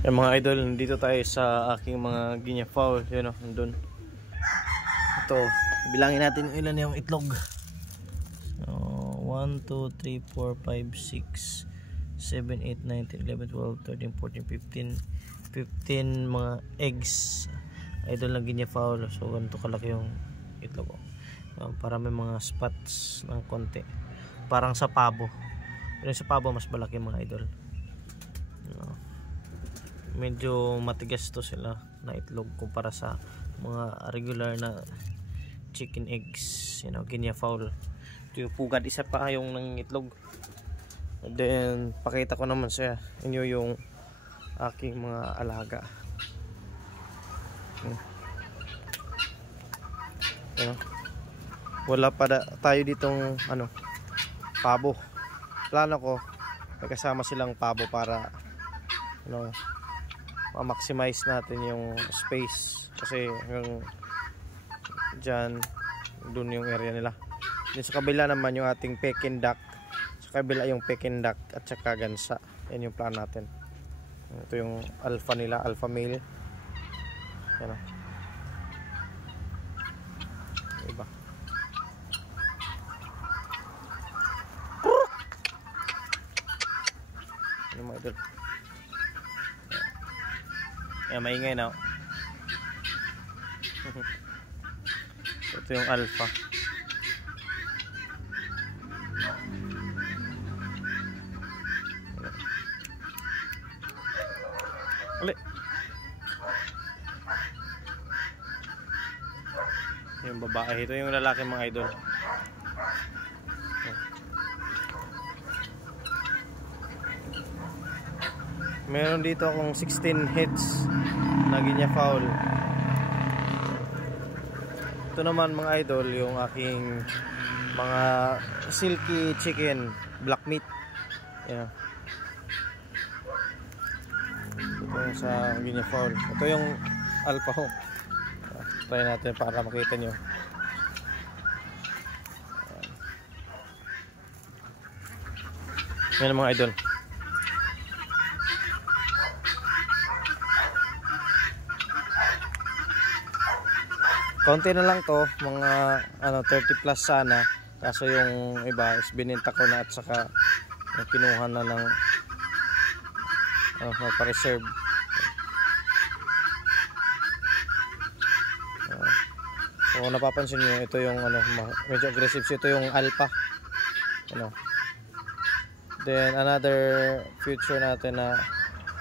Yung mga idol, dito tayo sa aking mga Guinea fowl. Yun o, nandun. Ito, bilangin natin ilan yung itlog. So, 1, 2, 3, 4, 5, 6, 7, 8, 9, 10, 11, 12, 13, 14, 15 15 mga eggs idol ng Guinea fowl. So ganito kalaki yung itlog. Para may mga spots ng konti, parang sa pabo. Pero sa pabo mas malaki mga idol. Medyo matigas to sila na itlog kumpara sa mga regular na chicken eggs, Guinea fowl. Ito yung pugad, isa pa yung ng itlog. And then pakita ko naman sa inyo yung aking mga alaga. Wala pa tayo ditong pabo. Plano ko may kasama silang pabo para ma-maximize natin yung space, kasi hanggang dyan dun yung area nila. Din sa kabila naman yung ating Peking duck, sa kabila yung Peking duck at saka gansa. Yan yung plan natin. Ito yung alpha nila, alpha male. Yan o. Iba. Ano mga idol? Yan, maingay na. Ito yung alpha. Uli. Yung babae, ito yung lalaki mga idol. Meron dito akong 16 heads na Guinea fowl. Ito naman mga idol yung aking mga silky chicken, black meat. Yan. Ito yung sa Guinea fowl. Ito yung alpha ho. Try natin para makita nyo. Yan mga idol. Konti na lang to, mga 30 plus sana. Kaso yung iba is bininta ko na at saka kinuha na ng pa-reserve. So napapansin niyo, ito yung medyo aggressive. So, ito yung alpha. Then another future natin na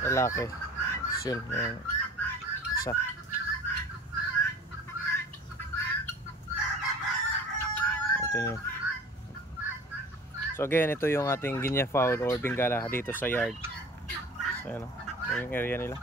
lalaki. So, yun yung isa. So again, ito yung ating Guinea fowl or Bengala dito sa yard. So, yung area nila.